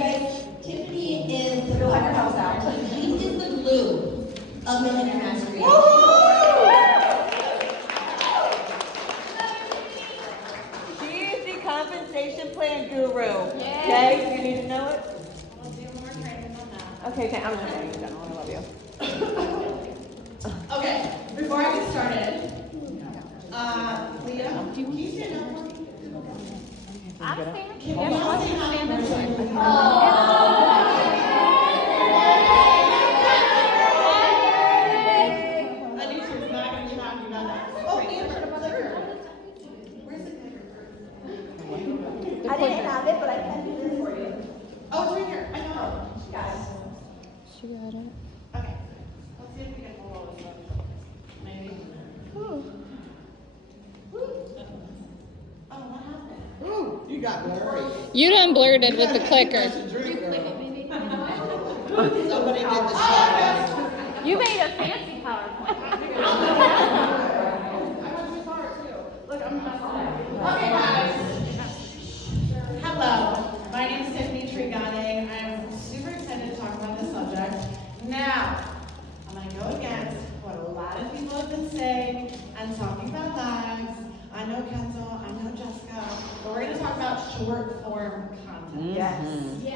guys, Tiffany is the real her house out. She is the glue of Millionaire Mastery. She is the compensation plan guru. Okay, you need to know it. We'll do more training on that. Okay, I'm just kidding. I love you. Okay, before I get started, Leah, can you stand up for me? I'm Can you all say happy birthday? Anisha's not going to be happy about that. Oh, Amber, clicker. Where's the clicker? I didn't have it, but I can do this for you. Oh, it's right here. I know. Guys. She got it. Okay. Let's see if we can hold all this up. Maybe. Oh, what happened? Ooh, you got blurry. You done blurred it with the clicker. Somebody did the shot. You made a fancy PowerPoint. I went too far too. Look, I'm messing up. Okay, guys. Hello. My name is Tiffany Tregoning. I'm super excited to talk about this subject. Now, I'm going to go against what a lot of people have been saying and talking about lives. I know Kenzel, I know Jessica, but we're going to talk about short form content. Yes.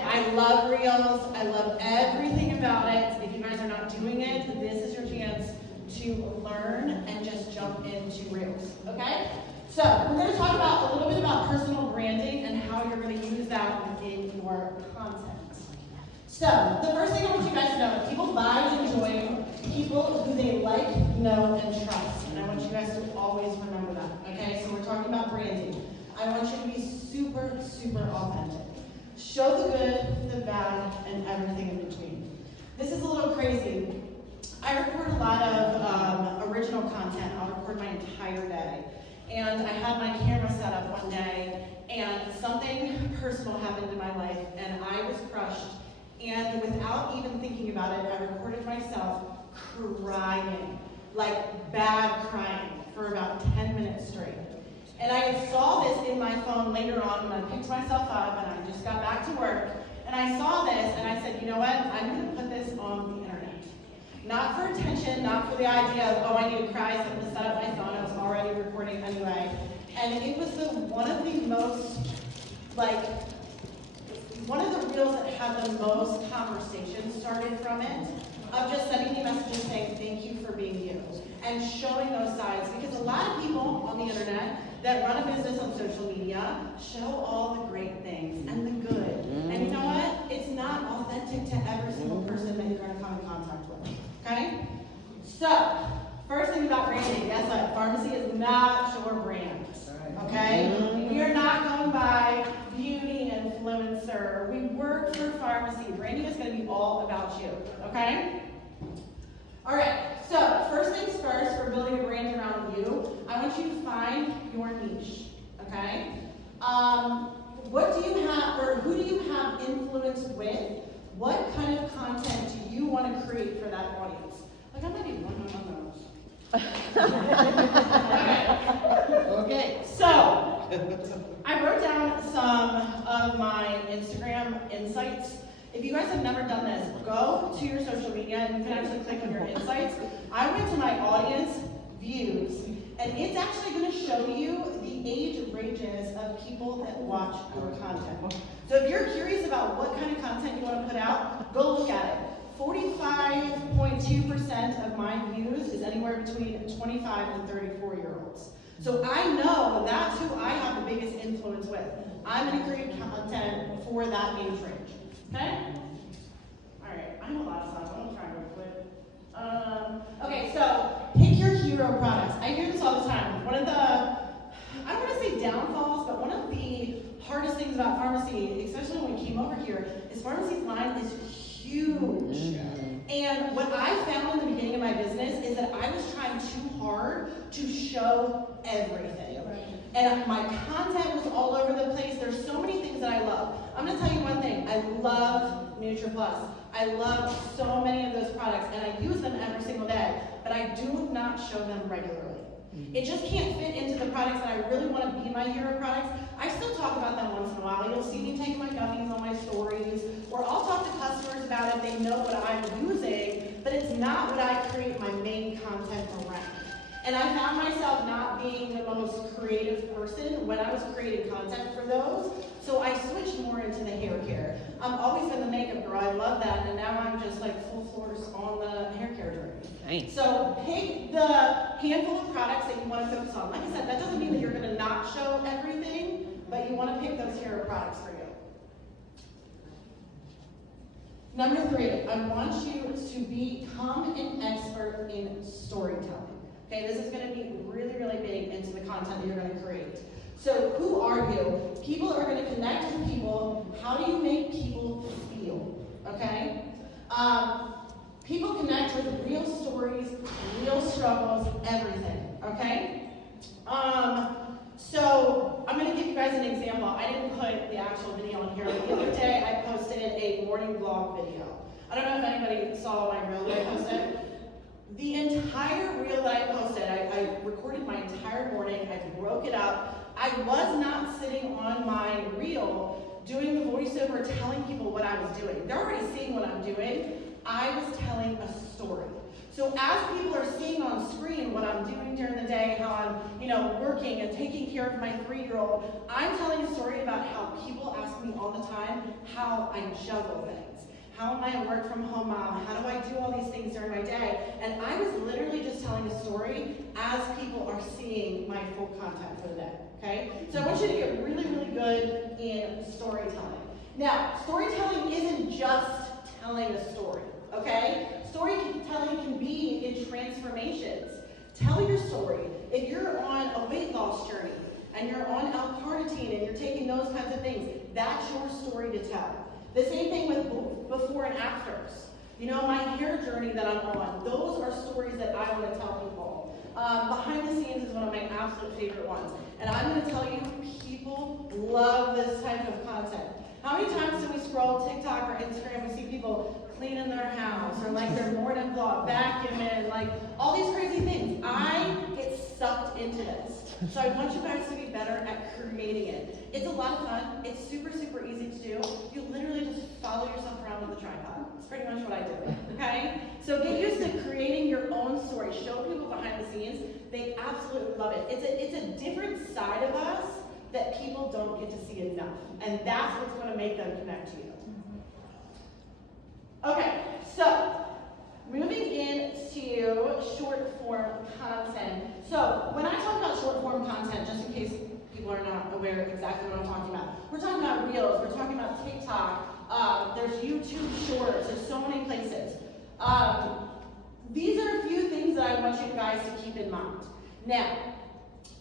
I love Reels. I love everything about it. If you guys are not doing it, this is your chance to learn and just jump into Reels, okay? So we're going to talk about a little bit about personal branding and how you're going to use that within your content. So the first thing I want you guys to know is people buy and join people who they like, know, and trust. And I want you guys to always remember that, okay? So we're talking about branding. I want you to be super, super authentic. Show the good, the bad, and everything in between. This is a little crazy. I record a lot of original content. I'll record my entire day. And I had my camera set up one day, and something personal happened in my life, and I was crushed. And without even thinking about it, I recorded myself crying, like bad crying, for about 10 minutes straight. And I saw this in my phone later on when I picked myself up and I just got back to work. And I saw this and I said, you know what? I'm going to put this on the internet. Not for attention, not for the idea of, oh, I need to cry, so I'm going to set up my phone. I was already recording anyway. And it was one of the most, one of the reels that had the most conversation started from it, of just sending me messages saying, thank you for being you, and showing those sides. Because a lot of people on the internet that run a business on social media show all the great things and the good. And you know what? It's not authentic to every single person that you're going to come in contact with. Okay? So, first thing about branding, guess what? Pharmacy is not your brand. Okay? We are not going by beauty influencer. We work for pharmacy. Branding is going to be all about you. Okay? All right. So, first things first, for building a brand around you, I want you to find your niche. Okay? What do you have, or who do you have influence with? What kind of content do you want to create for that audience? Like, I'm not even one of those. Okay, so I wrote down some of my Instagram insights. If you guys have never done this, go to your social media and you can actually click on your insights. I went to my audience views, and it's actually going to show you the age ranges of people that watch your content. So if you're curious about what kind of content you want to put out, go look at it. 45.2% of my views is anywhere between 25 and 34-year-olds. So I know that's who I have the biggest influence with. I'm going to create content for that age range. Okay? All right, I know a lot of stuff. I'm going to try real quick. Okay, so pick your hero products. I hear this all the time. One of the, I don't want to say downfalls, but one of the hardest things about pharmacy, especially when we came over here, is pharmacy's line is huge. And what I found in the beginning of my business is that I was trying too hard to show everything. And my content was all over the place. There's so many things that I love. I'm going to tell you one thing. I love NutriPlus. I love so many of those products, and I use them every single day, but I do not show them regularly. It just can't fit into the products that I really want to be my hero products. I still talk about them once in a while. You'll see me take my gummies on my stories, about it, they know what I'm using, but it's not what I create my main content around. And I found myself not being the most creative person when I was creating content for those, so I switched more into the hair care. I've always been the makeup girl, I love that, and now I'm just like full force on the hair care journey. Nice. So pick the handful of products that you want to focus on. Like I said, that doesn't mean that you're going to not show everything, but you want to pick those hero products for you. Number 3, I want you to become an expert in storytelling. Okay, this is going to be really, really big into the content that you're going to create. So who are you? People are going to connect with people. How do you make people feel? Okay? People connect with real stories, real struggles, everything. Okay? So I'm going to give you guys an example. I didn't put the actual video on here. The other day I posted a morning vlog video. I don't know if anybody saw my reel that I posted. The entire reel that I posted, I recorded my entire morning. I broke it up. I was not sitting on my reel doing the voiceover telling people what I was doing. They're already seeing what I'm doing. I was telling a story. So as people are seeing on screen what I'm doing during the day, how I'm, working and taking care of my 3-year-old, I'm telling a story about how people ask me all the time how I juggle things. How am I a work from home mom? How do I do all these things during my day? And I was literally just telling a story as people are seeing my full content for the day, okay? So I want you to get really, really good in storytelling. Now, storytelling isn't just telling a story, okay? Storytelling can be in transformations. Tell your story. If you're on a weight loss journey and you're on L-carnitine and you're taking those kinds of things, that's your story to tell. The same thing with before and afters. My hair journey that I'm on, those are stories that I want to tell people. Behind the scenes is one of my absolute favorite ones. And I'm going to tell you, people love this type of content. How many times do we scroll TikTok or Instagram, we see people cleaning their house, or like their morning vlog, vacuuming, like all these crazy things. I get sucked into this. So I want you guys to be better at creating it. It's a lot of fun. It's super, super easy to do. You literally just follow yourself around with a tripod. It's pretty much what I do, okay? So get used to creating your own story. Show people behind the scenes. They absolutely love it. It's a different side of us that people don't get to see enough. And that's what's going to make them connect to you. Okay, so moving into short form content. So when I talk about short form content, just in case people are not aware of exactly what I'm talking about, we're talking about Reels, we're talking about TikTok, there's YouTube Shorts, there's so many places. These are a few things that I want you guys to keep in mind. Now,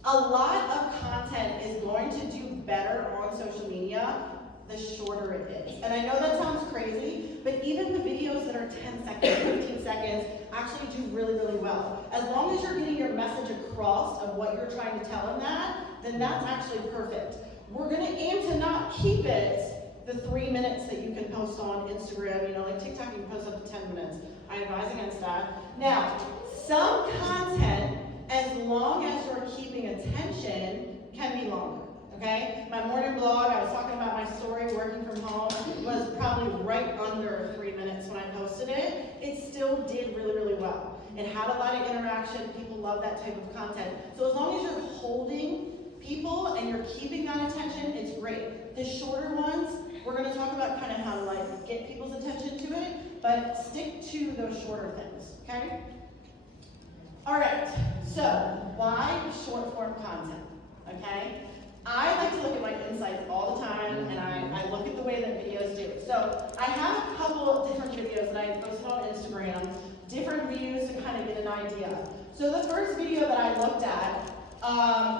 a lot of content is going to do better on social media the shorter it is. And I know that sounds crazy, but even the videos that are 10 seconds, 15 seconds actually do really, really well. As long as you're getting your message across of what you're trying to tell in that, then that's actually perfect. We're gonna aim to not keep it the 3 minutes that you can post on Instagram, like TikTok, you can post up to 10 minutes. I advise against that. Now, some content, as long as you're keeping attention, can be longer. Okay? My morning blog, I was talking about my story working from home, was probably right under 3 minutes when I posted it. It still did really, really well. It had a lot of interaction. People love that type of content. So as long as you're holding people and you're keeping that attention, it's great. The shorter ones, we're going to talk about kind of how to get people's attention to it, but stick to those shorter things. Okay? All right. So why short form content? Okay? I like to look at my insights all the time, and I look at the way that videos do. So I have a couple of different videos that I posted on Instagram, different views to kind of get an idea. So the first video that I looked at,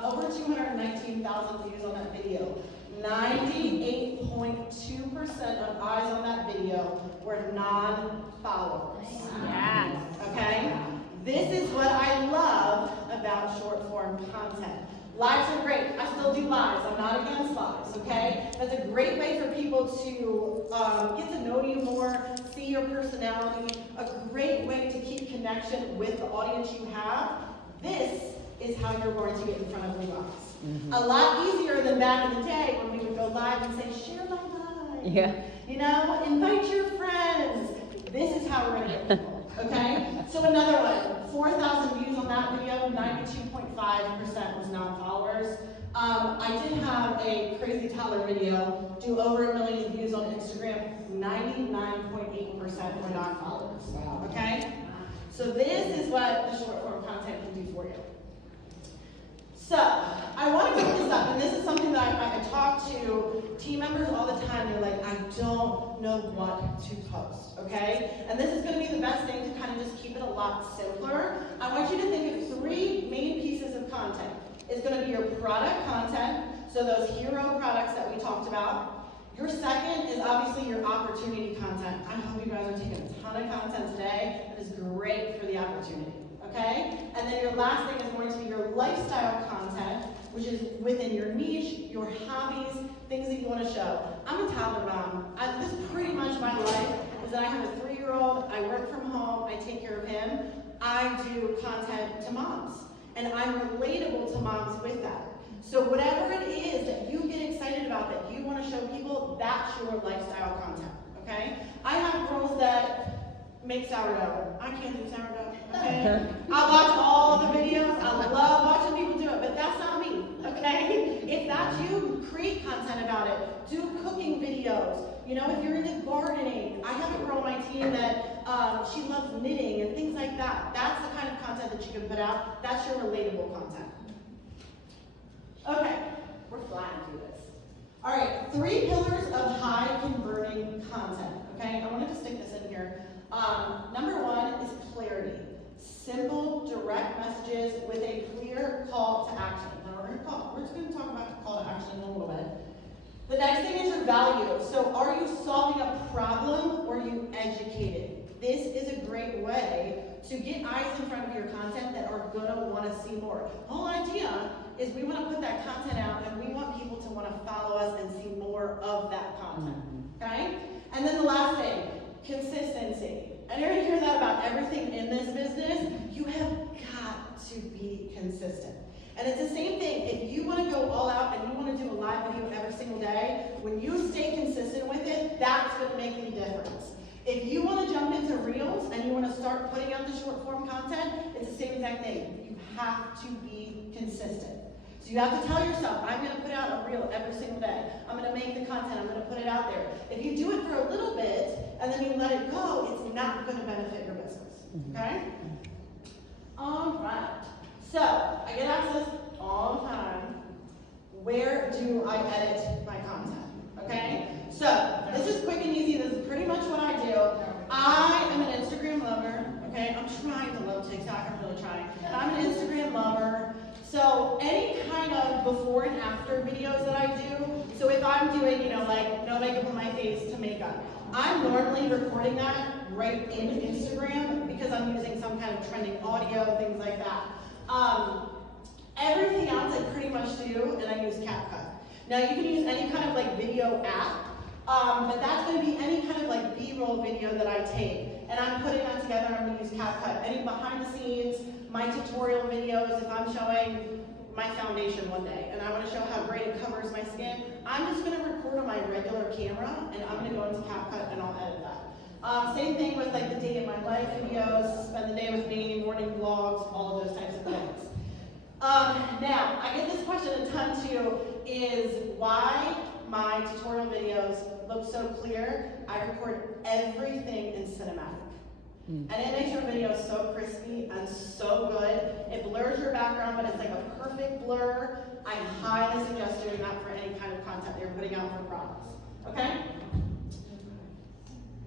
over 219,000 views on that video. 98.2% of eyes on that video were non-followers. Yes. Okay? This is what I love about short form content. Lives are great. I still do lives. I'm not against lives, okay? That's a great way for people to get to know you more, see your personality, a great way to keep connection with the audience you have. This is how you're going to get in front of you guys. A lot easier than back in the day when we would go live and say, share my live. Yeah. Invite your friends. This is how we're gonna get people, okay? So another one, 4,000 views on that video, 92.5% was non-followers. I did have a crazy Tyler video do over 1 million views on Instagram, 99.8% were non-followers, okay? So this is what the short form content can do for you. So, I want to pick this up, and this is something that I talk to team members all the time. They're like, I don't know what to post, okay? And this is going to be the best thing to kind of just keep it a lot simpler. I want you to think of 3 main pieces of content. It's going to be your product content, so those hero products that we talked about. Your second is obviously your opportunity content. I hope you guys are taking a ton of content today. That is great for the opportunity. Okay? And then your last thing is going to be your lifestyle content, which is within your niche, your hobbies, things that you want to show. I'm a toddler mom. This is pretty much my life, is that I have a 3-year-old, I work from home, I take care of him. I do content to moms. And I'm relatable to moms with that. So whatever it is that you get excited about, that you want to show people, that's your lifestyle content. Okay? I have girls that make sourdough. I can't do sourdough, okay? I watch all the videos. I love watching people do it, but that's not me, okay? If that's you, create content about it. Do cooking videos. You know, if you're into gardening, I have a girl on my team that she loves knitting and things like that. That's the kind of content that you can put out. That's your relatable content. Okay, we're flying through this. All right, 3 pillars of high converting content, okay? I wanted to stick this in here. Number 1 is clarity. Simple, direct messages with a clear call to action. Now we're just going to talk about the call to action in a little bit. The next thing is your value. So are you solving a problem or are you educated? This is a great way to get eyes in front of your content that are going to want to see more. The whole idea is we want to put that content out and we want people to want to follow us and see more of that content. Okay? And then the last thing, consistency. And you're going to hear that about everything in this business. You have got to be consistent. And it's the same thing. If you want to go all out and you want to do a live video every single day, when you stay consistent with it, that's going to make the difference. If you want to jump into Reels and you want to start putting out the short form content, it's the same exact thing. You have to be consistent. So you have to tell yourself, I'm going to put out a Reel every single day. I'm going to make the content. I'm going to put it out there. If you do it for a little bit and then you let it go, it's not going to benefit your business. Okay? All right. So I get asked this all the time. Where do I edit my content? Okay? So this is quick and easy. This is pretty much what I do. I am an Instagram lover. Okay? I'm trying to love TikTok. I'm really trying. But I'm an Instagram lover. So any kind of before and after videos that I do, so if I'm doing, you know, like no makeup on my face to makeup, I'm normally recording that right in Instagram because I'm using some kind of trending audio, things like that. Everything else I pretty much do, and I use CapCut. Now you can use any kind of like video app, but that's going to be any kind of like B-roll video that I take. And I'm putting that together and I'm going to use CapCut. Any behind the scenes, my tutorial videos, if I'm showing my foundation one day and I want to show how great it covers my skin, I'm just going to record on my regular camera and I'm going to go into CapCut and I'll edit that. Same thing with like the day in my life videos, spend the day with me, morning vlogs, all of those types of things. Now, I get this question a ton too, is why my tutorial videos look so clear. I record everything in cinematic. And it makes your video so crispy and so good. It blurs your background, but it's like a perfect blur. I highly suggest doing that for any kind of content that you're putting out for products. Okay?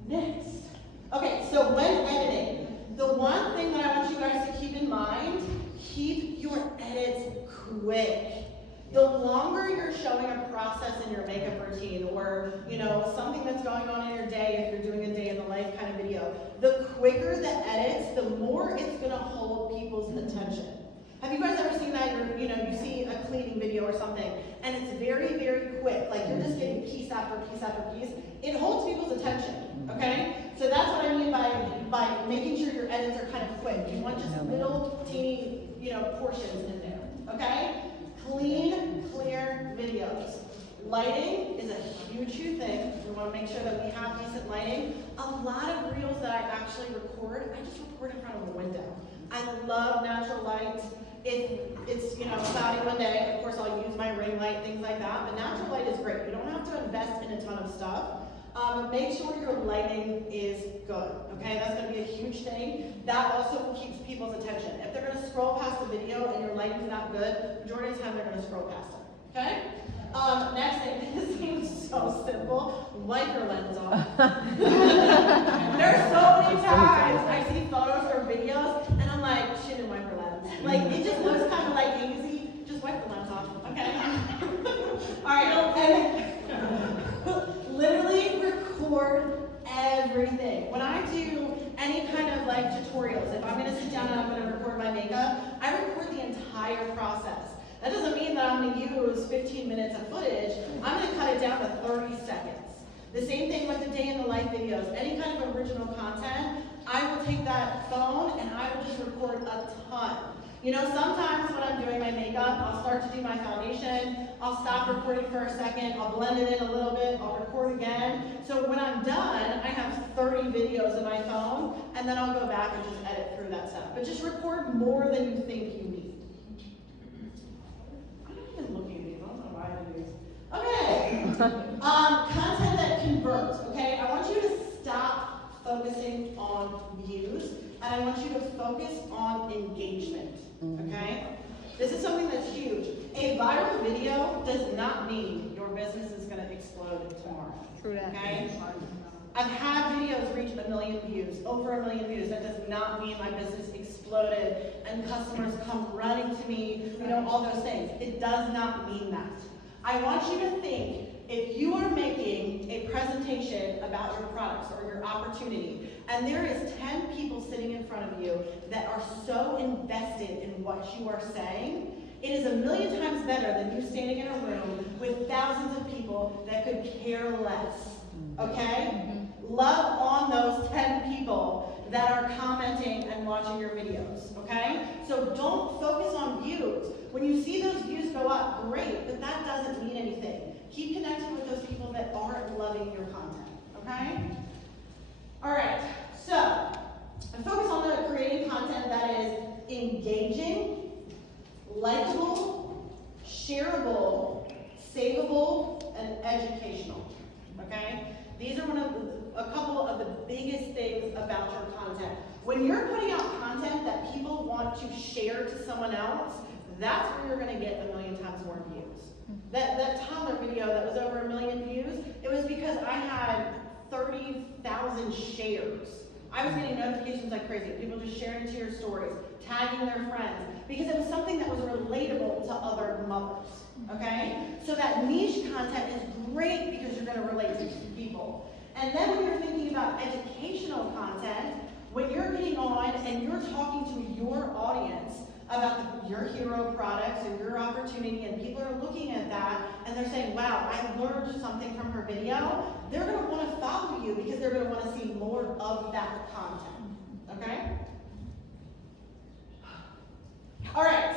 Next. Okay, so when editing, the one thing that I want you guys to keep in mind, keep your edits quick. The longer you're showing a process in your makeup routine or, you know, something that's going on in your day, if you're doing a day in the life kind of video, the quicker the edits, the more it's going to hold people's attention. Have you guys ever seen that? You see a cleaning video or something, and it's very, very quick. Like you're just getting piece after piece after piece. It holds people's attention, okay? So that's what I mean by making sure your edits are kind of quick. You want just little teeny, portions in there, okay? Clean, clear videos. Lighting is a huge thing. we want to make sure that we have decent lighting. A lot of reels that I actually record, I just record in front of a window. I love natural light. If it's, you know, cloudy one day, of course I'll use my ring light, things like that, but natural light is great. You don't have to invest in a ton of stuff. Make sure your lighting is good, okay? That's gonna be a huge thing. That also keeps people's attention. If they're gonna scroll past the video and your lighting's not good, majority of the time they're gonna scroll past it, okay? Next thing, this seems so simple, wipe your lens off. There's so many times I see photos or videos and I'm like, she didn't wipe her lens. Like, it just looks kind of like easy, just wipe the lens off, okay? All right, and literally record everything. When I do any kind of like tutorials, if I'm gonna sit down and I'm gonna record my makeup, I record the entire process. That doesn't mean that I'm gonna use 15 minutes of footage. I'm gonna cut it down to 30 seconds. The same thing with the day in the life videos. Any kind of original content, I will take that phone and I will just record a ton. You know, sometimes when I'm doing my makeup, I'll start to do my foundation, I'll stop recording for a second, I'll blend it in a little bit, I'll record again. So when I'm done, I have 30 videos in my phone, and then I'll go back and just edit through that stuff. But just record more than you think you need. I'm not even looking at these, I don't know why I do these. Okay, content that converts, okay? I want you to stop focusing on views, and I want you to focus on engagement, okay? This is something that's huge. A viral video does not mean your business is gonna explode tomorrow, okay? I've had videos reach 1 million views, over 1 million views. That does not mean my business exploded and customers come running to me, you know, all those things. It does not mean that. I want you to think, if you are making a presentation about your products or your opportunity, and there is 10 people sitting in front of you that are so invested in what you are saying, it is 1,000,000 times better than you standing in a room with thousands of people that could care less, okay? Love on those 10 people that are commenting and watching your videos, okay? So don't focus on views. When you see those views go up, great, but that doesn't mean anything. Keep connecting with those people that aren't loving your content, okay? All right, so I focus on the creating content that is engaging, likable, shareable, savable, and educational, okay? These are a couple of the biggest things about your content. When you're putting out content that people want to share to someone else, that's where you're gonna get 1,000,000 times more views. That toddler video that was over 1 million views, it was because I had 30,000 shares. I was getting notifications like crazy, people just sharing to your stories, tagging their friends, because it was something that was relatable to other mothers, okay? So that niche content is great because you're gonna relate to people. And then when you're thinking about educational content, when you're getting on and you're talking to your audience about your hero products or your opportunity, and people are looking at that and they're saying, wow, I learned something from her video, they're going to want to follow you because they're going to want to see more of that content, okay? All right,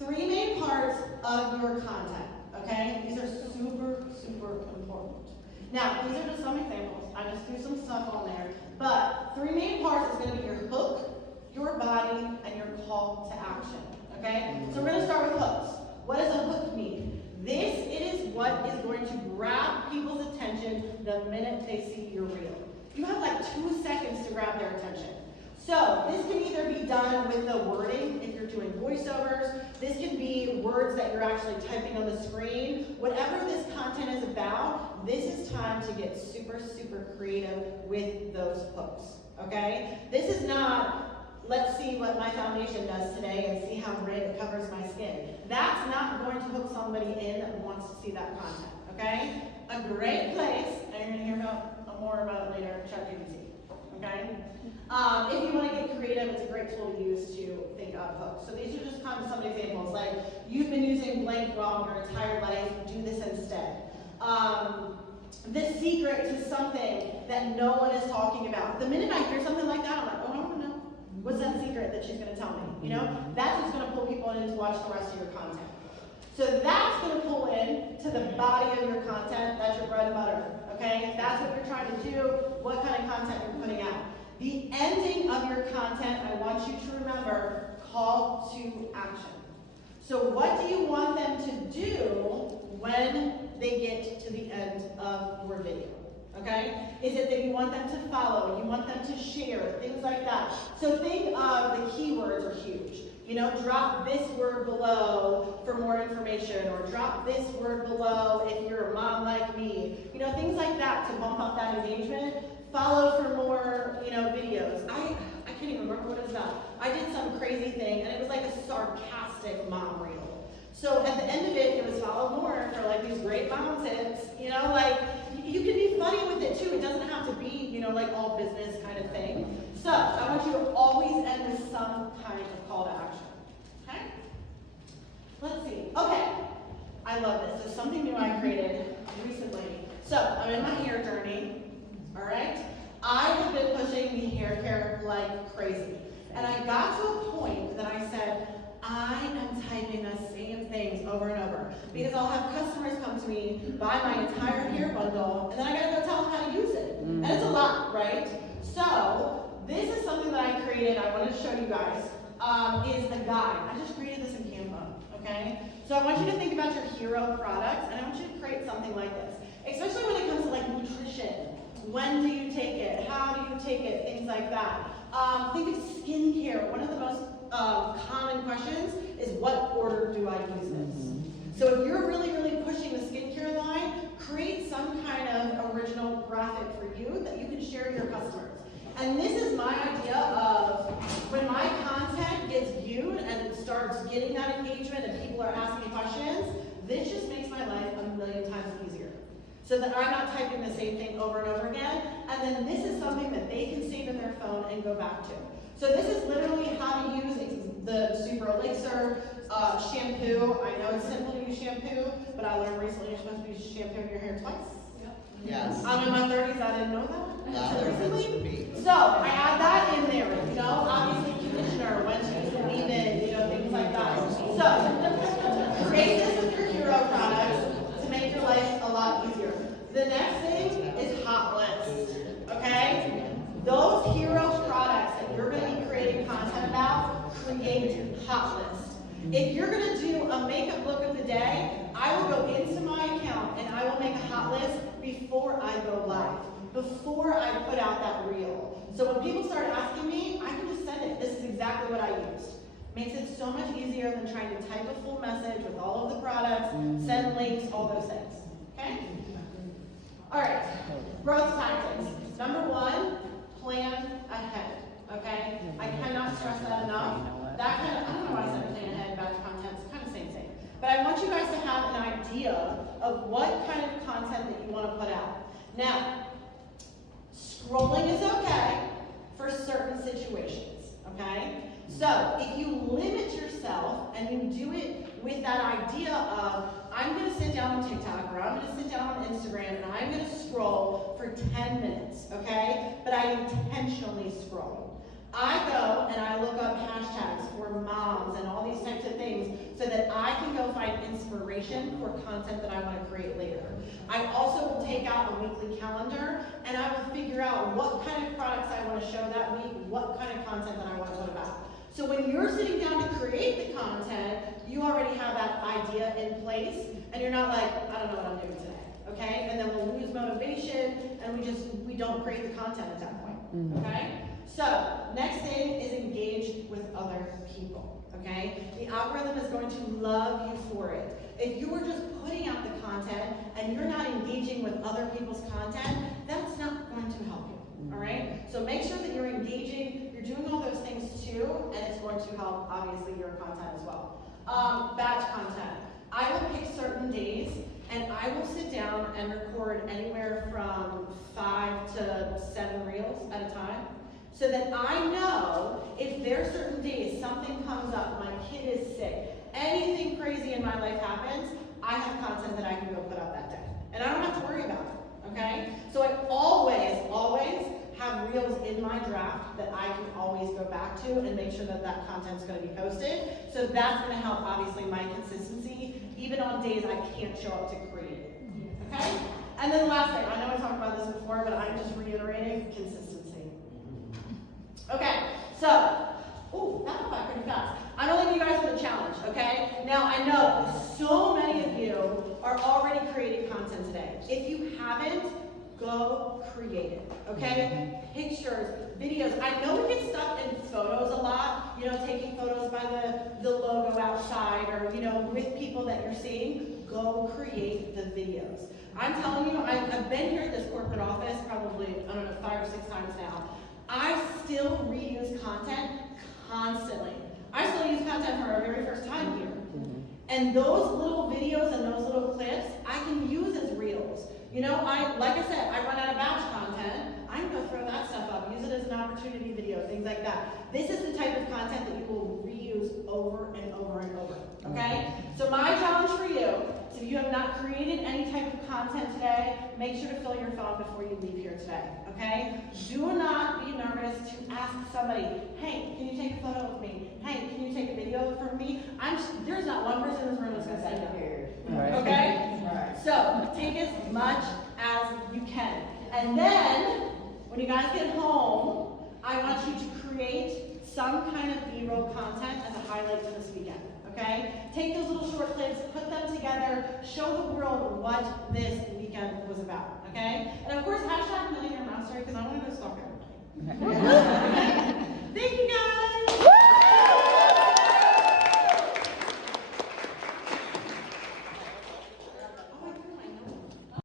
3 main parts of your content, okay? These are super, super important. Now, these are just some examples. I just threw some stuff on there, but 3 main parts is going to be your hook, your body, and your call to action, okay? So we're gonna start with hooks. What does a hook mean? This is what is going to grab people's attention the minute they see your reel. You have like 2 seconds to grab their attention. So this can either be done with the wording, if you're doing voiceovers. This can be words that you're actually typing on the screen. Whatever this content is about, this is time to get super, super creative with those hooks, okay? This is not, let's see what my foundation does today and see how red it covers my skin. That's not going to hook somebody in that wants to see that content, okay? A great place, and you're gonna hear more about it later, ChatGPT, okay? If you wanna get creative, it's a great tool to use to think of hooks. So these are just kind of some examples, like you've been using blank wrong your entire life, do this instead. The secret to something that no one is talking about. The minute I hear something like that, I'm like, oh, I wanna know. What's that secret that she's going to tell me? You know, that's what's going to pull people in to watch the rest of your content. So that's going to pull in to the body of your content. That's your bread and butter, okay? trying to do, what kind of content you're putting out. The ending of your content, I want you to remember, call to action. So what do you want them to do when they get to the end of your video? Okay? Is it that you want them to follow, you want them to share, things like that. So think of the keywords are huge. You know, drop this word below for more information, or drop this word below if you're a mom like me. You know, things like that to bump up that engagement. Follow for more, you know, videos. I can't even remember what it was about. I did some crazy thing, and it was like a sarcastic mom reel. So at the end of it, it was follow more for like these great mom tips. You know, like you can be funny with it too. It doesn't have to be, you know, like all business kind of thing. So I want you to always end with some kind of call to action. Okay? Let's see. Okay. I love this. There's something new I created recently. So I'm in my hair journey. All right? I have been pushing the hair care like crazy. And I got to a point that I said, I am typing the same things over and over. Because I'll have customers come to me, buy my entire hair bundle, and then I gotta go tell them how to use it. And it's a lot, right? So, this is something that I created, I wanted to show you guys, is a guide. I just created this in Canva, okay? So I want you to think about your hero products, and I want you to create something like this. Especially when it comes to like nutrition. When do you take it? How do you take it? Things like that. Think of skincare. One of the most common questions is, what order do I use this? So if you're really, really pushing the skincare line, create some kind of original graphic for you that you can share to your customers. And this is my idea of when my content gets viewed and it starts getting that engagement and people are asking questions, this just makes my life a million times easier. So that I'm not typing the same thing over and over again, and then this is something that they can save in their phone and go back to. So this is literally how to use the Super Elixir shampoo. I know it's simple to use shampoo, but I learned recently you're supposed to use shampoo in your hair twice. Yes. I'm in my 30s, I didn't know that. That was for me. So I add that in there, you know, obviously conditioner, when to use the leave-in, you know, things like that. So create this with your hero products to make your life a lot easier. The next thing is hot lists, okay? Those hero products that you're going to be creating content about, create hot lists. If you're going to do a makeup look of the day, I will go into my account and I will make a hot list before I go live, before I put out that reel. So when people start asking me, I can just send it. This is exactly what I used. Makes it so much easier than trying to type a full message with all of the products, send links, all those things. Okay? All right, growth tactics. Number one, plan ahead, okay? I cannot stress that enough. That kind of, I don't know why I said plan ahead, batch content, it's kind of the same thing. But I want you guys to have an idea of what kind of content that you want to put out. Now, scrolling is okay for certain situations, okay? So, if you limit yourself and you do it with that idea of, I'm going to sit down on TikTok or I'm going to sit down on Instagram and I'm going to scroll for 10 minutes, okay? But I intentionally scroll. I go and I look up hashtags for moms and all these types of things so that I can go find inspiration for content that I want to create later. I also will take out a weekly calendar and I will figure out what kind of products I want to show that week, what kind of content that I want to put about. So when you're sitting down to create the content, you already have that idea in place, and you're not like, I don't know what I'm doing today, okay? And then we'll lose motivation, and we don't create the content at that point, okay? So, next thing is engage with other people, okay? The algorithm is going to love you for it. If you are just putting out the content, and you're not engaging with other people's content, that's not going to help you, all right? So make sure that you're engaging, you're doing all those things too, and it's going to help, obviously, your content as well. Batch content. I will pick certain days, and I will sit down and record anywhere from 5 to 7 reels at a time, so that I know if there's certain days something comes up, my kid is sick, anything crazy in my life happens, I have content that I can go put out that day. And I don't have to worry about it, okay? So I always have reels in my draft that I can always go back to and make sure that that content's going to be posted. So that's going to help, obviously, my consistency, even on days I can't show up to create it, okay? And then the last thing, I know I talked about this before, but I Now, I know so many of you are already creating content today. If you haven't, go create it, okay? Pictures, videos. I know we get stuck in photos a lot, you know, taking photos by the logo outside or, you know, with people that you're seeing. Go create the videos. I'm telling you, I've been here at this corporate office probably, I don't know, 5 or 6 times now. I still reuse content constantly. I still use content from our very first time here. And those little videos and those little clips, I can use as reels. You know, like I said, I run out of batch content. I'm gonna throw that stuff up, use it as an opportunity video, things like that. This is the type of content that you will reuse over and over and over, okay? So my challenge for you, if you have not created any type of content today, make sure to fill your phone before you leave here today, okay? Do not be nervous to ask somebody, hey, can you take a photo of me? Hey, can you take a video from me? There's not one person in this room that's gonna say no, okay? So take as much as you can. And then, when you guys get home, I want you to create some kind of B-roll content as a highlight for this weekend, okay? Take those little short clips, put them together, show the world what this weekend was about, okay? And of course, hashtag Millionaire Mastery, because I want to go stalk everybody.